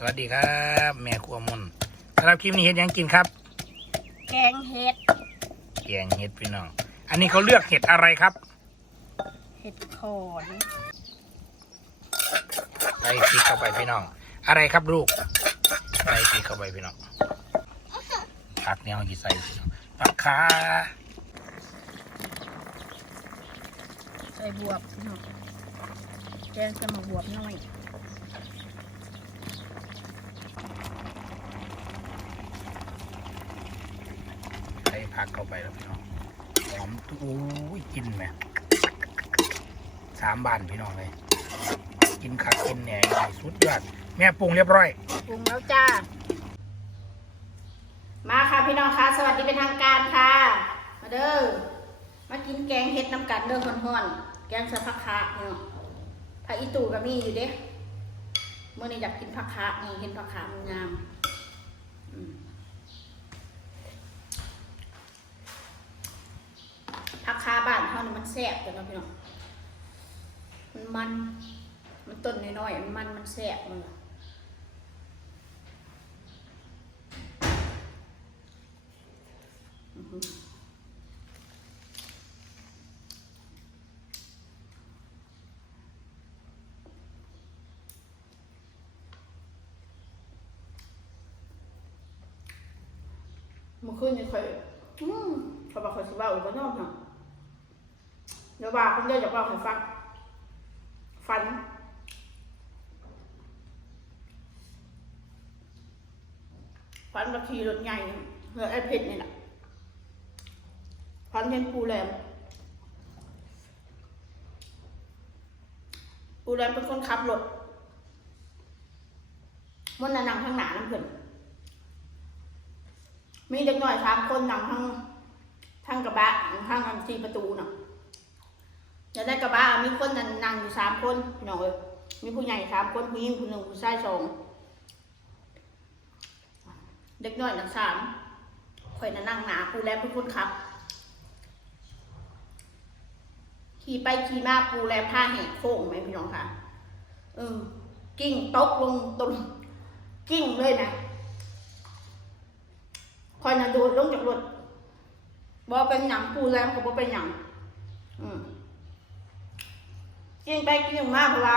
สวัสดีครับ แม่ครัวมนสำหรับคลิปนี้เห็ดหยังกินครับ แกงเห็ด แกงเห็ดพี่น้อง อันนี้เขาเลือกเห็ดอะไรครับ เห็ดโคนใส่พริกเข้าไปพี่น้อง อะไรครับลูกใส่พริกเข้าไปพี่น้องผักเนี่ยเขาจะใส่พี่น้องผักขาใส่บวบเนาะแกงจะมาบวบหน่อย ผักเข้าไปแล้วพี่น้องหอมโอ้ยกินไหมสามบานพี่น้องเลย กินขักกินแหน่สุดยอดแม่ปรุงเรียบร้อยปรุงแล้วจ้า มาค่ะพี่น้องคะสวัสดีเป็นทางการค่ะ มาเด้อมากินแกงเห็ดน้ำกันเด้อฮ้อนๆแกงใส่ผักคะเนาะผักอีตู่ก็มีอยู่เด้เมื่อนี้อยากกินผักคะนี่เห็นผักคะมันงามอืมผักคะบ้านเขานี่มันแซ่บจังเนาะพี่น้องมันมัน มันต้นน้อยๆมันมันมันแซ่บมันเมื่อคืนนี่เคยอืมเขาบอกเขาสิว่าอุปนอกเนาะ เดี๋ยวว่าคนเดียวจะบอกให้ฟังฝัน ฝันว่าขี่รถใหญ่เรือไอ้เพชรนี่แหละฝันเห็นปูแรมปูแรมเป็นคนขับรถมันนั่งข้างหน้าน้ำเพิ่นมีเด็กน้อยสามคนนั่งข้างทางกระบะข้างอันสี่ประตูเน่ะ จะได้กระบะมีคนนั่งนั่งอยู่สามคนพี่น้องเอ้ยมีผู้ใหญ่สามคนผู้หญิงผู้หนึ่งผู้ชายสองเด็กน้อยหนังสามข่อยน่ะนั่งหนาปูแลเป็นคนขับ ขี่ไปขี่มาปูแลผ้าแหกโค้งไหมพี่น้องคะเออกิ้งตกลงตรงกิ้งเลยนะคอยน่ะโดดลงจากรถบอเป็นหยังปูแลมกับบอเป็นหยังอืม กินไปกินมาเพราะว่า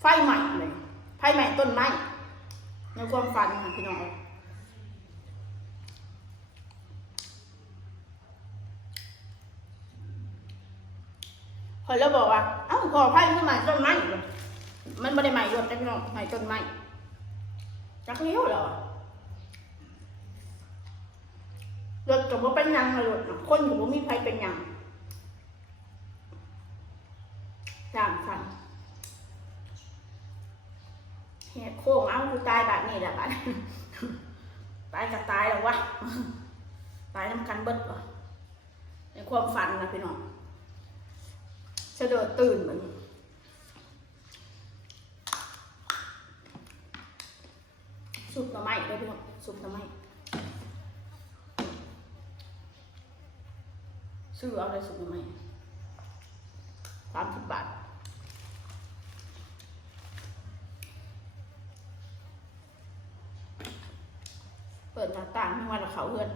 ไฟใหม่เลยไฟใหม่ต้นไม้ในความฝันพี่น้องคอยแล้วบอกว่า เอ้าขอไฟขึ้นมาต้นไม้มันไม่ได้ใหม่รถแต่พี่น้องใหม่ต้นไม้จักเลี้ยวเหรอรถกับว่าเป็นยังเลยรถน่ะคนกับว่ามีไฟเป็นยัง สามฟัน แหกโค้งเอากูตายแบบนี้แหละบัดตายก็ตายแล้ววะตายน้ำกันเบิดวะในความฝันนะพี่น้องเสะเดดตื่นเหมือนสุกหน่อไม้เลยพี่น้องสุกหน่อไม้ซื้อเอาเลยสุกหน่อไม้สามสิบบาท เปิดหน้าต่างทั้งวันกับเขาเพื่อน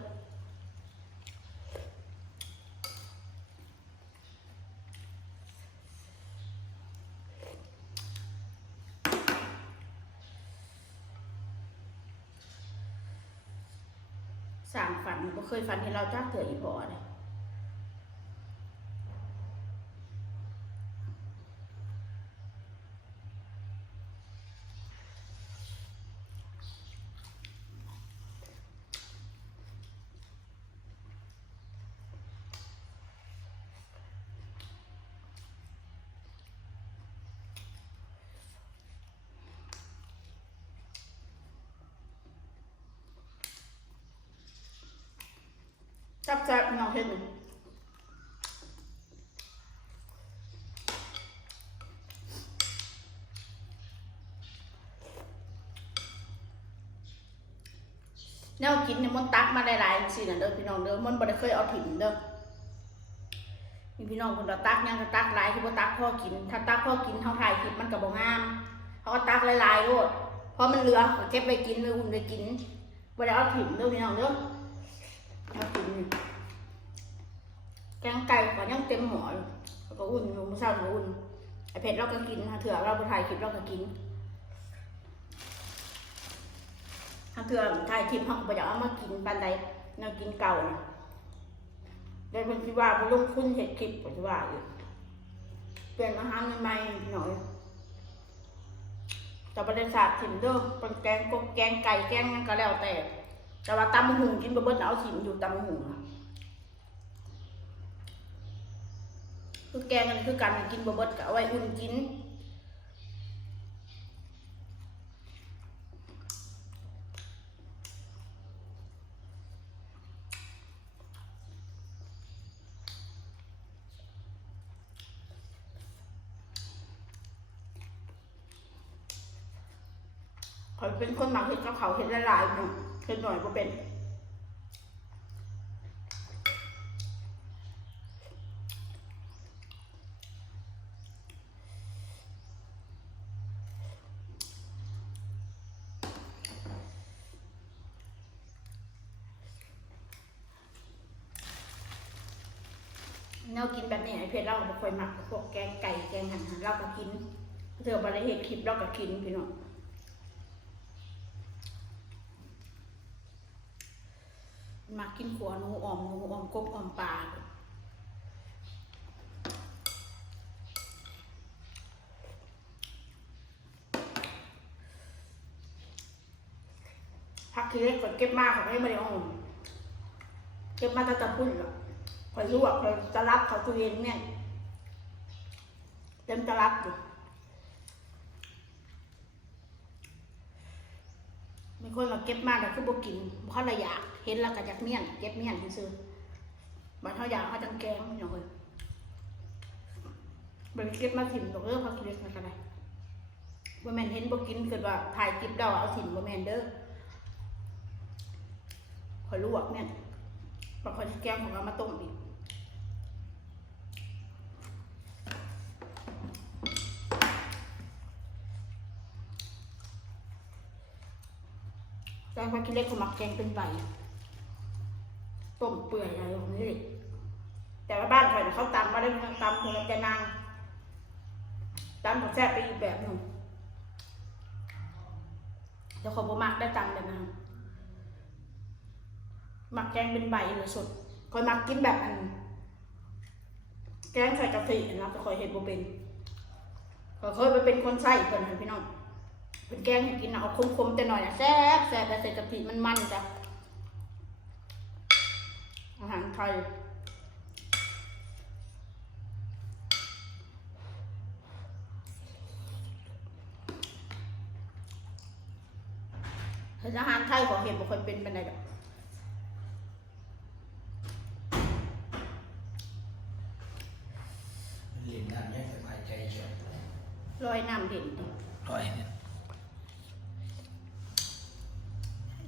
สร้างฝันก็เคยฝันให้เราจ้าเถื่ออีพอเลยับจับน้องเห็นไหมแนวกินเนี่ยมันตักมาหลายๆสินะเด้อพี่น้องเด้อมันบ่ได้เคยเอาถิ่นเด้อมีพี่น้องคนเราตักยังก็ตักหลายคือบ่ตักพ่อกิน ถ้าตักพ่อกินเฮาถ่ายคลิปมันก็บ่งามเขาก็ตักหลายๆโลดเพราะมันเหลือก็เก็บไปกินเลยอุ่นไปกินบ่ได้เอาถิ่มเด้อพี่น้องเด้อ มากินแกงไก่ก็ยังเต็มหม้อยแล้วก็อุ่นอยู่มื้อเช้าก็อุ่นไอเผ็ดเราก็กินถ้าเถื่อเราบ่ถ่ายคลิปเราก็กินถ้าเถื่อถ่ายคลิปเราก็บ่อยากเอามากินปานใดแนวกินเก่านะได้เพิ่นสิว่าบ่ลงทุนเฮ็ดคลิปก็สิว่าอยู่เปลี่ยนอาหารใหม่ๆหน่อยแต่บริษัทถิ่มเด้อเป็นแกงกบแกงไก่แกงนั่นก็แล้วแต่ แต่ว่าตำหุงกินบะเบิดเอาถิ่มอยู่ตำหุงคือแกงกันคือการกินบะเบิดก็เอาไว้อุ่นกินเขาเป็นคนมักเห็ดกับเขาเห็ดหลายๆหนึ่ เห็ดหน่อยก็เป็นแนวกินแบบนี้ไอ้เพชรเราบ่ค่อยมักพวกแกงไก่แกงหันหันเราก็กินเธอบริเหตุคลิปเราก็กินพี่น้อง มักกินขัวหนูอ่อมหนูอ่อมกบอ่อมปลาพักทีเล็กก่อนเก็บมากค่ะไม่ได้อ่อมเก็บมาตั้งแต่พุ่นหรอกคอยลวกคอยจะรับเขาตู้เย็นเนี่ยเต็มจะรับอยู่มี คนมาเก็บมาแต่คือบ่กินเพราะระอยากเห็นแล้วก็อยากเมี่ยงเก็บเมี่ยงซื้อๆบัดเขาอยากเขาจังแกงพี่น้องเลยบัดเก็บมาถิ่มดอกเด้อเขากินเล็กมากันได้บ่แม่นเห็นบ่กินเกิดว่าถ่ายคลิปเราเอาถิ่มบ่แม่นเด้อคอลวกเนี่ยบางคนที่แกงของเรามาต้มอีก แกงผักขี้เล็กเขามักแกงเป็นใบต้มเปื่อยอะไรแบบนี้เลยแต่ว่าบ้านข่อยน่เขาตำมาได้ตำคนละจะนางตำของแซ่บไปอีกแบบหนึ่งแต่คนบ่มักได้ตำแบบนั้นหมักแกงเป็นใบเลยสดคอยมักกินแบบอันแกงใส่กะทินะแต่คอยเห็นบ่เป็นคอยเคยไปเป็นคนใส่เพิ่นนพี่น้อง เป็นแกงให้กินนะเอาคมๆแต่หน่อยนะแซ่บแซ่บแต่ใส่กะทิมันมันจ้ะอาหารไทยแต่อาหารไทยของเห็นบ่ค่อยเป็นปานใดดอกเรียนงานไม่สบายใจเฉยลอยน้ำเด่นดิร้อยเนี่ย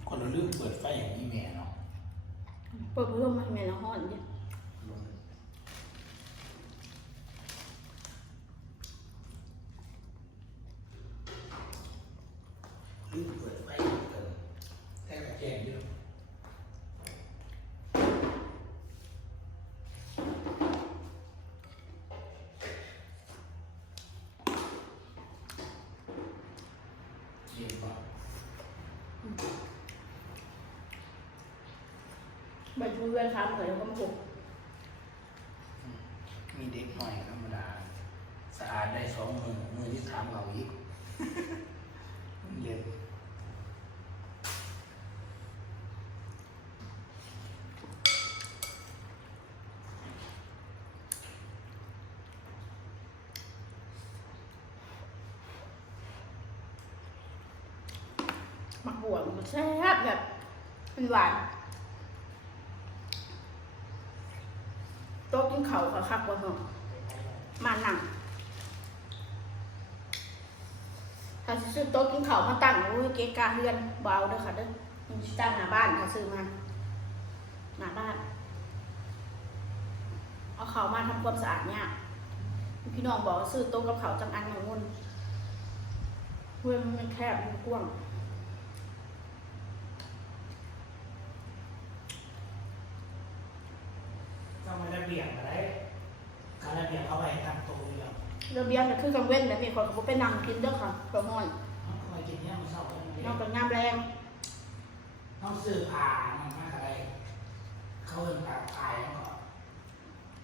คน เราเรื่องเปิดไฟอย่างนี้แม่เนาะเปิดพัดลมมาให้แม่ละห้อนดิลงเรื่องเปิดไฟเกินแต่กระแจงเยอะเย็นป่ะ ใบชูเรือนทำเหมือนกับผมมีเด็กหน่อยธรรมดา สะอาดได้สองมือมือที่ทำเอาอีกเรียนหมักบัวมันแซ่บแบบมันหวานโต๊ะกินเขาวเขาคักว่าเหรอมาหนังถ้าซื้อโต๊ะกินเขามาตั้งโอ้ยเก๊กาเรือนเบาเด้อค่ะเด้อมันสิตั้งหน้าบ้านถ้าซื้อมาหน้าบ้าน เอาเขามาทำความสะอาดเนี่ยพี่น้องบอกว่าซื้อโต๊ะกับเขาจังอันของมุ่นพื่อมันแคบมันกว้าง ต้องมาระ เบียงอะไรการระเบียงเขาไปทำตัวอยู่แล้วระเบียงก็คือกังเว้นแบบนี้คนก็บ่ไปนั่งกินเด้อค่ะประมอนเขาก็มากินเนี่ยมันเศร้ากันนอกจากงามแรงต้องซื้อผ้ามันมากอะไร เขาเอินผ้าขายแล้วก็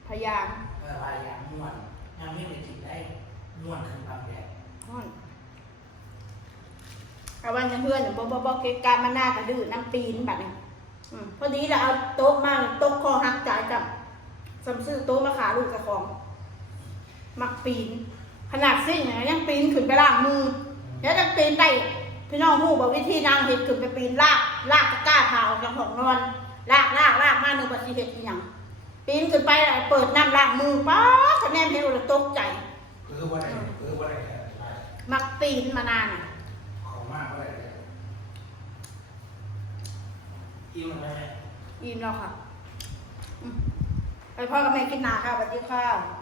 พยายามเออผ้าอย่างม้วนยังไม่ได้กินได้ม้วนขึ้นบางแดดฮ้อนเอาวันจะเพื่อนบ่บ่บ่เกะการมาหน้ากระดื้อน้ำปีนบัดนี้อืมพอดีแล้วเอาโต๊ะมาโต๊ะคอหักจ่ายกับ สำซื้อโต๊ะมาขาลูกกับของ มักปีน ขนาดซิ่งเนี่ยยังปีนขึ้นไปล่างมือแล้วจะปีนได้ พี่น้องหูบอกวิธีนางเห็ดขึ้นไปปีนลากลากตะกร้าเท้าออกจากห้องนอน ลากลากลากมาหนึ่งปฏิเหตุอหย่างปีนขึ้นไปแล้วเปิดน้ำล้างมือป๊าดคะแนนเห็นแล้วตกใจคือว่าอะไรคือว่าอะไรมักปีนมานานอะของมากว่าอะไรอิ่มไหมอิ่มแล้วค่ะ ไปพ่อกับแม่กินนาค่ะสวัสดีค่ะค